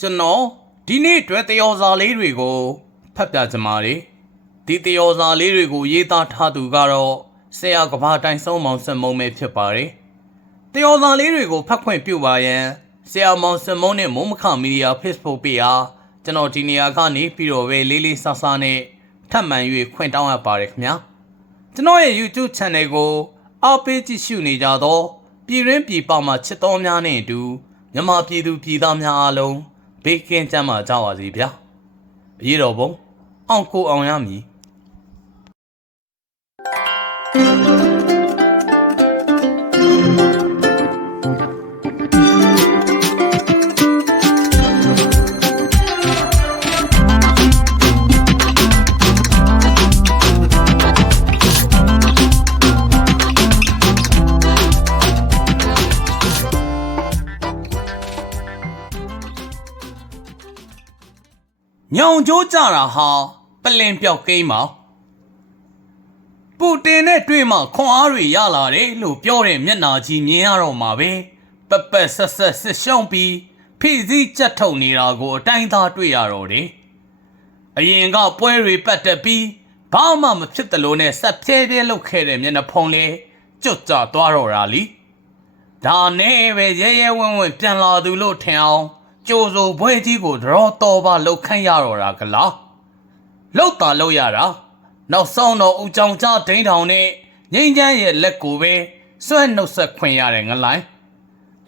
ကျွန်တော်ဒီနေ့အတွက်တယောစာလေးတွေကိုဖတ်ပြကြမှာလေဒီတယောစာလေးတွေကိုရေးသားထားသူကတော့ဆရာကဘာတိုင်ဆုံးမောင်စံမုံပဲဖြစ်ပါတယ်တယောစာလေးတွေကိုဖတ်ခွင့်ပြုပါရန်ဆရာမောင်စံမုံနဲ့မုံမခမီဒီယာ Facebook ပေအားကျွန်တော်ဒီနေရာကနေပြီးတော့ပဲလေးလေးဆဆနဲ့ထပ်မံ၍ခွင့်တောင်းရပါတယ်ခင်ဗျာကျွန်တော်ရဲ့ YouTube Channel ကိုအားပေးကြည့်ရှုနေကြသောပြည်ရင်းပြည်ပမှာချစ်တော်များနဲ့အတူမြန်မာပြည်သူပြည်သားများအားလုံး ဘေးကင်းကြမှာကြပါစေဗျာအရေးတော်ပုံအောင်ကိုအောင်ရမည် င်ကျိုးကြတာဟာပလင်ပြောက်ကိန်းပါပူတင်နဲ့တွေ့မှခွန်အားတွေရလာတယ်လို့ပြောတဲ့မျက်နာကြီးမြင်ရတော့မှာပဲပက်ပက်ဆက်ဆက်ဆစ်ရှောင်းပြီးဖိစီးကြက်ထုတ်နေတာကိုအတိုင်းသားတွေ့ရတော့တယ်အရင်ကပွဲတွေပတ်တက်ပြီးဘာမှမဖြစ်တယ်လို့နဲ့ဆက်ဖြဲဖြဲလုပ်ခဲ့တဲ့မျက်နှာဖုံးလေးကျွတ်ကြသွားတော့တာလीဒါနဲ့ပဲရဲရဲဝံ့ဝံ့ပြန်လာသူလို့ထင်အောင် ကြိုးစိုးဘွဲကြီးကိုတော့တော်ပါလှုပ်ခန့်ရတော့တာကလားလှုပ်တာလှုပ်ရတာနောက်ဆုံးတော့ဦးကြောင်ကြဒိန်းထောင်နဲ့ငိမ့်ချမ်းရဲ့လက်ကိုပဲဆွဲနှုတ်ဆက်ခွင့်ရတယ်ငလိုင်း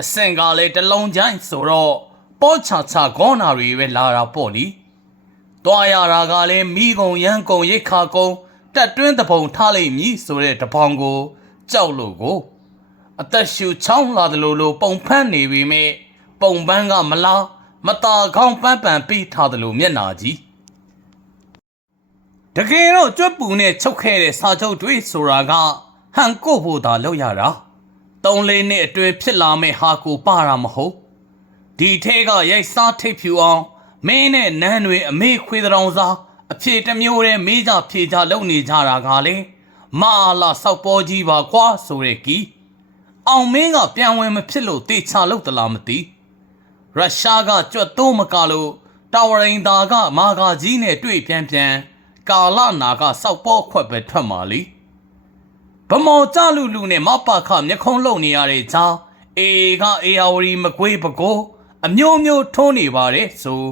အစင်ကလည်းတလုံးချိုင်းဆိုတော့ပေါ်ချာချာခေါနာတွေပဲလာတာပေါ့လीတွားရတာကလည်းမိကုံရန်ကုံရိတ်ခါကုံတက်တွင်းတပုံထားလိုက်မည်ဆိုတဲ့တပောင်ကို ကြောက်လို့ကို အသက်ရှူချောင်းလာတယ်လို့လို့ပုံဖန်းနေပြီမဲ့ ပုံပန်းကမလားမตาခေါင်းပန်းပန်ပြီးထားတယ်လို့မျက်နာကြီးတကယ်တော့ကြွက်ပူနဲ့ချုပ်ခဲ့တဲ့စာချုပ်တွေဆိုတာကဟန်ကိုဖို့သာလောက်ရတာသုံးလေးနှစ်အတွင်းဖြစ်လာမဲ့ဟာကိုပါတာမဟုတ်ဒီထဲကရိုက်စားထိပ်ဖြူအောင်မင်းနဲ့နန်းတွေအမေခွေတောင်စားအဖြေတစ်မျိုးတည်းမေးကြဖြေကြလုပ်နေကြတာကလေမာလာစောက်ပေါ်ကြီးပါကွာဆိုတဲ့ကီအောင်မင်းကပြန်ဝင်မဖြစ်လို့တေချာလို့တလားမသိ ရုရှားကကြွတ်သုံးမကလို့တာဝရိန်သာကမာဂါကြီးနဲ့တွေ့ပြန်ပြန်ကာလနာကစောက်ပေါ်ခွက်ပဲထွက်มาလीဗမော်ကြလူလူနဲ့မပခမျက်ခုံးလုံနေရတဲ့ချောင်းအေကအေယာဝရီမကွေးပကိုအမျိုးမျိုးထိုးနေပါတယ်ဆို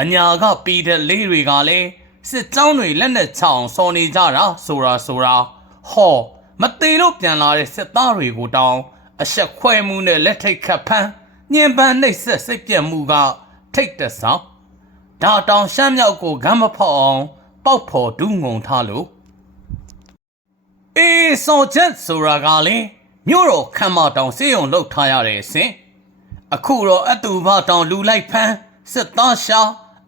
အညာကပီတဲ့လေးတွေကလည်းစစ်ကြောင်းတွေလက်နဲ့ချောင်းစော်နေကြတာဆိုတာဆိုတာဟောမသေးလို့ပြန်လာတဲ့စစ်သားတွေကိုတောင်းအဆက်ခွဲမှုနဲ့လက်ထိတ်ခတ်ဖမ်း ညင်ပန်းနှိပ်စက်စိတ်ပြတ်မှုက ထိတ်တဆောင်ဒါတောင်ရှမ်းမြောက်ကိုဂမ်းမဖောက်အောင်ပေါက်ဖော်ဒူးငုံထားလို့အေးစောချက်ဆိုတာကလည်းမြို့တော်ခမ်းမတောင်စေးုံလှုပ်ထားရတဲ့အစဉ်အခုတော့အတူဘတောင်လူလိုက်ဖမ်းစစ်သားရှာ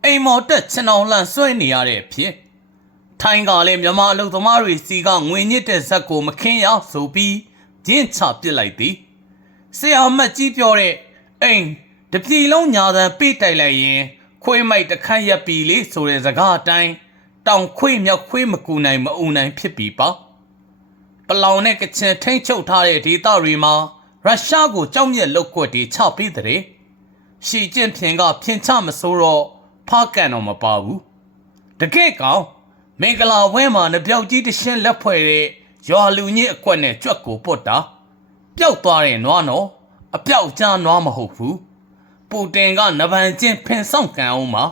အိမ်မော်တက်ချင်အောင်လန့်ဆွဲနေရတဲ့အဖြစ်ထိုင်းကလည်းမြန်မာအလုပ်သမားတွေစီကငွေညစ်တဲ့ဇက်ကိုမခင်းရဆိုပြီးကျင်းချပစ်လိုက်သည်ဆရာမတ်ကြီးပြောတဲ့ အိမ်တပြေလုံးညာသံပေးတိုက်လိုက်ရင် ခွေးမိုက်တခန့်ရက်ပြီလေဆိုတဲ့စကားအတိုင်းတောင်ခွေးမြောက်ခွေးမကူနိုင်မအုံနိုင်ဖြစ်ပြီပါပလောင်နဲ့ကချင်ထိမ့်ချုပ်ထားတဲ့ဒေသတွေမှာရုရှားကိုကြောက်မြက်လုတ်ကွက်တွေချပေးတဲ့ရှီကျင့်ဖြင်ကဖြင်ချမစိုးတော့ဖားကန်တော့မပါဘူးတကယ့်ကောင်မင်္ဂလာဝဲမှာနပြောက်ကြီးတရှင်းလက်ဖွဲ့တဲ့ရွာလူညစ်အကွက်နဲ့ကြွက်ကိုပုတ်တာပျောက်သွားတဲ့နွားနော် အပြောက်ကြားနွားမဟုတ်ဘူးပူတင်ကနဗန်ချင်းဖင်ဆောင်ကန်အောင်မှာ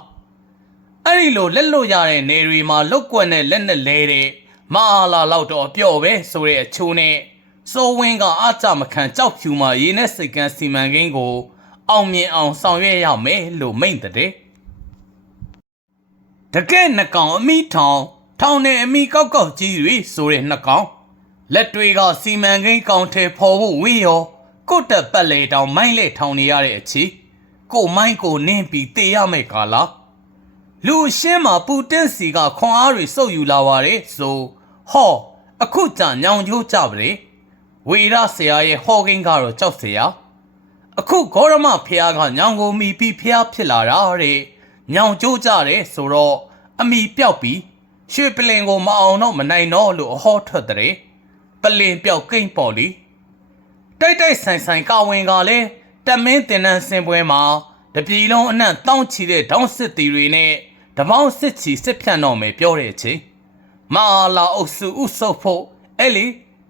အဲ့ဒီလိုလက်လွတ်ရတဲ့နေတွေမှာလုတ်ကွက်နဲ့လက်နဲ့လဲတဲ့မအားလာလောက်တော့အပြော့ပဲဆိုတဲ့အချိုးနဲ့စိုးဝင်းကအားကြမခံကြောက်ဖြူမှာရေနဲ့စိတ်ကန်းစီမံကိန်းကို အောင်မြင်အောင်ဆောင်ရွက်ရမယ်လို့မိန့်တဲ့တကယ်နှကောင်အမိထောင်ထောင်နဲ့အမိကောက်ကောက်ကြီးတွေဆိုတဲ့နှကောင်လက်တွေကစီမံကိန်းကောင်ထဲပေါ်ဖို့ဝေးရော ကိုတ်တက်ပတ်လေတောင်မိုင်းလေထောင်နေရတဲ့အချီကိုမိုင်းကိုနင်းပြီးတေးရမယ့်ကာလာလူရှင်းမှာပူတင်စီကခွန်အားတွေစုပ်ယူလာပါတယ်ဆိုဟောအခုကြညောင်ကျိုးကြပါလေဝေရဆရာရဲ့ဟောကိန်းကတော့ကြောက်စရာအခုဂေါရမဖះကညောင်ကိုမီပြီးဖះဖြစ်လာတာတဲ့ညောင်ကျိုးကြတယ်ဆိုတော့အမီပြောက်ပြီးရွှေပလင်ကိုမအောင်တော့မနိုင်တော့လို့အဟောထွက်တဲ့ပလင်ပြောက်ကိမ့်ပေါ်လီ တိုက်တိုက်ဆိုင်ဆိုင်ကဝင်ကလည်းတမင်းတင်နန်းစင်ပွဲမှာတပြည်လုံးအနှံ့တောင်းချီတဲ့ဒေါင်းစစ်တီတွေနဲ့တပေါင်းစစ်ချီစစ်ဖြန့်တော့မယ်ပြောတဲ့အချိန်မဟာလာအုပ်စုဥဆုပ်ဖို့အဲ့လေ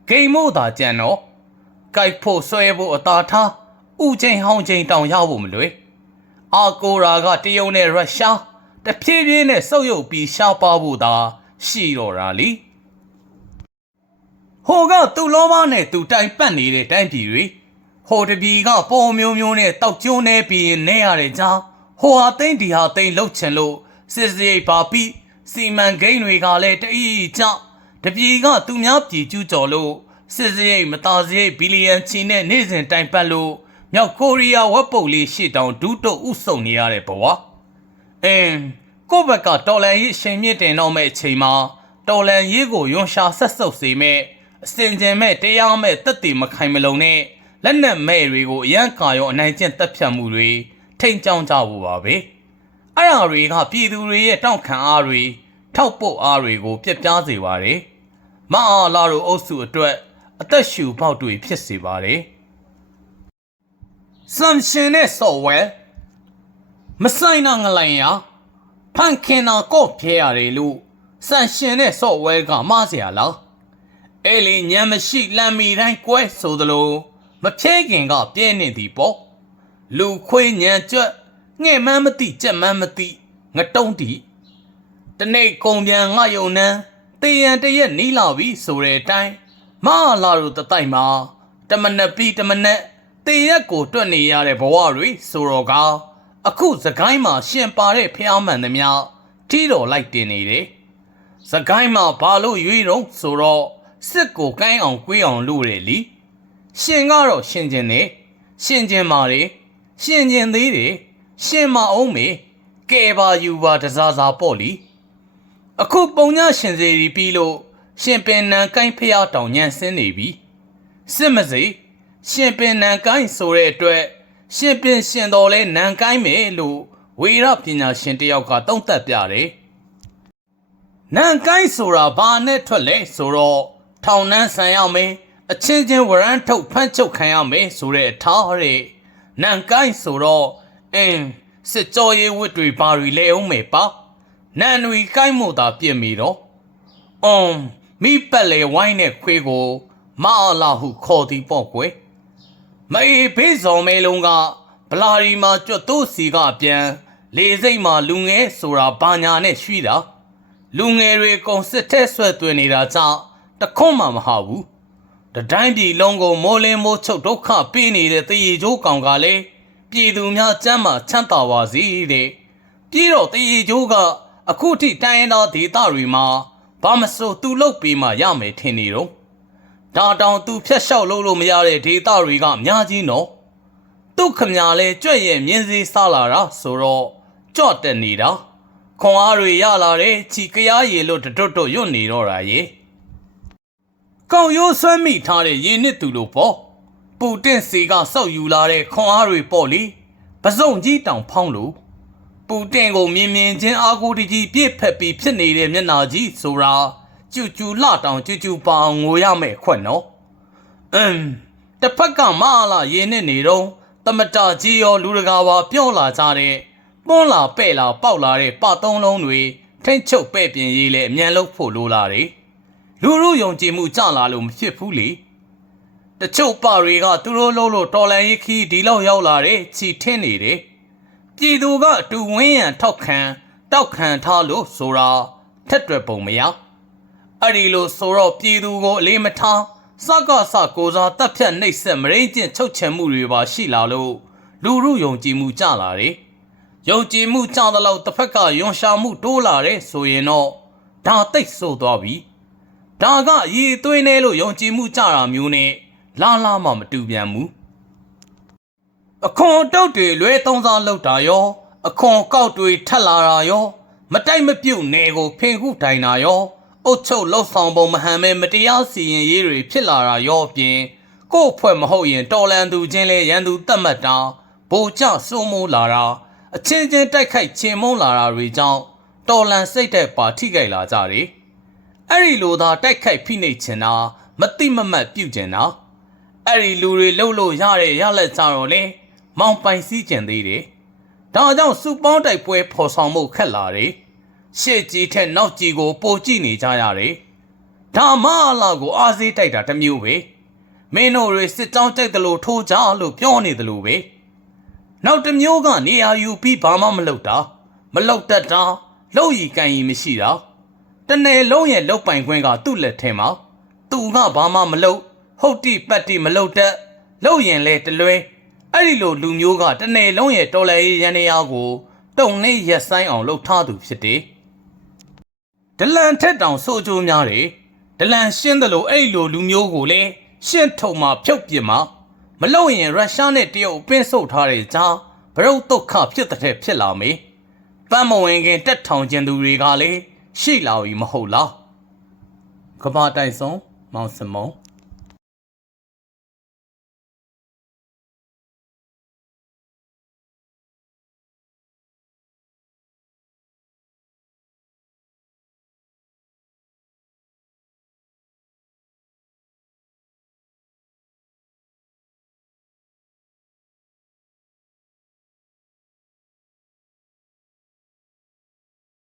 ဂိမ်းမို့သာကြံတော့ကြိုက်ဖို့ဆွဲဖို့အသာထားဥချင်းဟောင်းချင်းတောင်ရဖို့မလွယ်အာကိုရာကတရုတ်နဲ့ရုရှားတဖြည်းဖြည်းနဲ့ဆုပ်ယုပ်ပြီးရှားပါဖို့သာရှိတော့တာလी ဟိုကသူ့လောဘနဲ့သူတိုင်ပတ်နေတဲ့တိုင်းပြည်တွေဟိုတပြည်ကပေါ်မျိုးမျိုးနဲ့တောက်ကျုံးနေပြီးရင်နေရတဲ့ကြောင်းဟိုဟာသိမ့်ဒီဟာသိမ့်လှုပ်ချင်လို့စစ်စရိတ်ပါပြီးစီမံကိန်းတွေကလည်းတအီးကြောင့်တပြည်ကသူများပြည်ကျူးကျော်လို့စစ်စရိတ်မသားစရိတ်ဘီလီယံချီနဲ့နေ့စဉ်တိုင်ပတ်လို့မြောက်ကိုရီးယားဝက်ပုတ်လေးရှေ့တောင်ဒူးတုတ်ဥဆုံနေရတဲ့ဘဝအင်းကိုယ့်ဘက်ကတော်လန်ရေးရှင်မြင့်တင်တော့မဲ့အချိန်မှာတော်လန်ရေးကိုယွန်ရှာဆက်ဆုပ်စေမဲ့ အစင်ကျင်မဲ့တရားမဲ့တက်တည်မခိုင်မလုံနဲ့လက်နက်မဲ့တွေကိုအရန်ကာရောအနိုင်ကျင့်တပ်ဖြတ်မှုတွေထိန်ကြောင်းကြဖို့ပါပဲအဲ့ဒါတွေကပြည်သူတွေရဲ့တောင့်ခံအားတွေထောက်ပို့အားတွေကိုပြက်ပြားစေပါတယ်မအားလာတို့အုပ်စုအတွက်အသက်ရှူပေါက်တွေဖြစ်စေပါတယ်ဆမ်ရှင်နဲ့ဆော့ဝဲမဆိုင်နာငလိုင်ရဖန်ခင်နာကော့ဖျဲရတယ်လို့ဆမ်ရှင်နဲ့ဆော့ဝဲကမှားစရာလား အဲ့လေညံမရှိလမ်းမီတိုင်းကွဲဆိုသလိုမဖြဲခင်ကပြင်းနေသည်ပေါ့လူခွေးညံကြွက်ငှဲ့မန်းမသိကြက်မန်းမသိငတုံးတီတနေ့ကုံပြန်ငါယုံနှန်းတေရန်တရက်နီးလာပြီဆိုတဲ့အတိုင်းမဟာလာတို့တတိုက်မှာတမနက်ပြီးတမနက်တေရက်ကိုတွက်နေရတဲ့ဘဝတွေဆိုတော့ကအခုစကိုင်းမှာရှင်ပါတဲ့ဖျားမှန်သမျှထီတော်လိုက်တင်နေတယ်စကိုင်းမှာဘာလို့ရွေးတော့ဆိုတော့ စစ်ကိုကိုင်းအောင်ကွေးအောင်လုပ်တယ်လीရှင်ကတော့ရှင်ကျင်နေရှင်ကျင်ပါလေရှင်ကျင်သေးတယ်ရှင်မအောင်မေကဲပါယူပါတစားစားပေါ့လीအခုပုံညရှင်စေရီပြီးလို့ရှင်ပင်နံကိုင်းဖျားတောင်ညံဆင်းနေပြီစစ်မစိရှင်ပင်နံကိုင်းဆိုတဲ့အတွက်ရှင်ပင်ရှင်တော်လဲနံကိုင်းမယ်လို့ဝေရပညာရှင်တယောက်ကတုံးသက်ပြတယ်နန်ကိုင်းဆိုတာဘာနဲ့ထွက်လဲဆိုတော့ ထောင်နှန်းဆန်ရမယ်အချင်းချင်းဝရမ်းထုတ်ဖမ်းချုပ်ခံရမယ်ဆိုတဲ့အထားတဲ့နန်ကိုင်းဆိုတော့အင်းစစ်ကြောရေးဝတ်တွေဘာတွေလဲအောင်မယ်ပါနန်တွေကိုင်းမို့သာပြစ်မိတော့အွန်မိပတ်လေဝိုင်းတဲ့ခွေးကိုမအလာဟုခေါ်သည်ပေါ့ကွယ်မေဘေးစော်မဲလုံးကဗလာရီမှာကျွတ်တို့စီကပြန်လေစိတ်မှာလူငယ်ဆိုတာဘာညာနဲ့ရွှီတာလူငယ်တွေကုံစစ်ထဲဆွဲသွင်းနေတာကြောင့် တခွန်းမှမဟာဘူးတတိုင်းပြည်လုံးကိုမိုးလင်းမိုးချုပ်ဒုက္ခပေးနေတဲ့တရေကျိုးကောင်ကလည်းပြည်သူများစမ်းမှချမ်းသာပါစေတဲ့ပြီးတော့တရေကျိုးကအခုထိတိုင်းရင်းသားဒေသတွေမှာဘာမဆိုသူလုတ်ပြီးမှရမယ်ထင်နေတော့ဒါတောင်သူဖြတ်လျှောက်လို့လို့မရတဲ့ဒေသတွေကအများကြီးနော်သူ့ခမညာလဲကြွက်ရဲ့မြင်းစည်းစားလာတာဆိုတော့ကြော့တက်နေတာခွန်အားတွေရလာတဲ့ချီကရားရည်လို့တွတ်တွတ်ရွတ်နေတော့တာရေ ကောက်ရိုးဆွမ်းမိထားတဲ့ရင်းနှစ်သူလို့ပေါ့ပူတင့်စီကစောက်ယူလာတဲ့ခွန်အားတွေပေါ့လေပစုံကြီးတောင်ဖောင်းလို့ပူတင့်ကိုမြင်မြင်ချင်းအာကိုတကြီးပြစ်ဖက်ပြီးဖြစ်နေတဲ့မျက်နာကြီးဆိုတာကျူကျူလှတောင်ကျူကျူပါအောင်ငိုရမယ်ခွက်နော်အမ်တစ်ဖက်ကမအားလာရင်းနဲ့နေတော့တမတာကြီးရောလူတကာပါပြောလာကြတဲ့ပွန်းလာပဲ့လာပေါက်လာတဲ့ပသုံးလုံးတွေထိတ်ချုပ်ပဲ့ပြင်ရေးလဲအမြန်လို့ဖို့လိုလာတယ် လူလူယုံကြည်မှုကြလာလို့မဖြစ်ဘူးလေတချို့ပါတွေကသူတို့လုံးလို့တော်လန်ရေးခီးဒီလောက်ရောက်လာတယ်ချီထင်းနေတယ်ပြည်သူကအတူဝင်းရန်ထောက်ခံတောက်ခံထားလို့ဆိုတာထက်တွယ်ပုံမရအဲ့ဒီလိုဆိုတော့ပြည်သူကိုအလေးမထားစကစကိုစားတပ်ဖြတ်နှိပ်စက်မရင်းကျင့်ချုပ်ချယ်မှုတွေပါရှိလာလို့လူလူယုံကြည်မှုကြလာတယ်ယုံကြည်မှုကြတဲ့လောက်တစ်ဖက်ကယွန်ရှာမှုတိုးလာတယ်ဆိုရင်တော့ဒါတိတ်ဆိုးသွားပြီ ဒါကရေသွင်းနေလို့ယုံကြည်မှုကြတာမျိုးနဲ့လာလာမှမတူပြန်ဘူးအခွန်တုတ်တွေလွဲသုံးစားလောက်တာရောအခွန်ကောက်တွေထက်လာတာရော မတိုက်မပြုတ်နေကိုဖင်ခုတိုင်တာရောအုတ်ချုပ်လောက်ဆောင်ပုံမဟန်မဲမတရားစီရင်ရေးတွေဖြစ်လာတာရောပြင်ကို့ဖွဲ့မဟုတ်ရင်တော်လန်သူချင်းလဲရန်သူတတ်မှတ်တာဗိုလ်ကျစိုးမိုးလာတာအချင်းချင်းတိုက်ခိုက်ချင်မုန်းလာတာတွေကြောင့်တော်လန်စိတ်တဲ့ပါထိခိုက်လာကြတယ် အဲ့ဒီလိုသာတိုက်ခိုက်ဖိနှိပ်ချင်တာမတိမမတ်ပြုတ်ချင်တာအဲ့ဒီလူတွေလှုပ်လို့ရတဲ့ရလက်ကြတော့လေမောင်ပိုင်စည်းကျင်သေးတယ်ဒါကြောင့်စုပေါင်းတိုက်ပွဲဖော်ဆောင်မှုခက်လာတယ်ရှေ့ကြီးထက်နောက်ကြီးကို ပိုကြည့်နေကြရတယ်ဒါမှအလားကိုအားစေးတိုက်တာတစ်မျိုးပဲမင်းတို့တွေစစ်ကြောင်းတိုက်တယ်လို့ထိုးကြလို့ပြောနေတယ်လို့ပဲနောက်တစ်မျိုးကနေရာယူပြီးဘာမှမလုပ်တာမလုပ်တတ်တာလုပ်ရီကန်ရီမရှိတာ တနယ်လုံးရဲ့လုတ်ပိုင်ခွင့်ကသူ့လက်ထဲမှာသူကဘာမှမလုပ်ဟုတ်တိပတ်တိမလုပ်တတ်လုပ်ရင်လဲတလွဲအဲ့ဒီလိုလူမျိုးကတနယ်လုံးရဲ့တော်လှန်ရေးရန်နေရာကိုတုံနေရက်ဆိုင်အောင်လှုပ်ထားသူဖြစ်တယ်ဒလန်ထက်တောင်စိုးကြိုးများတယ်ဒလန်ရှင်းတယ်လို့အဲ့ဒီလိုလူမျိုးကိုလည်းရှင်းထုံမှာဖြုတ်ပြစ်မှာမလုပ်ရင်ရုရှားနဲ့တရုတ်အပင်းဆုတ်ထားတဲ့ကြားဘရုတ်ဒုက္ခဖြစ်တဲ့ဖြစ်လာမေးပန်းမဝင်ခင်တက်ထောင်ကျင်သူတွေကလည်း ရှိလာပြီမဟုတ်လားကဘာတိုင်ဆုံးမောင်စမုံ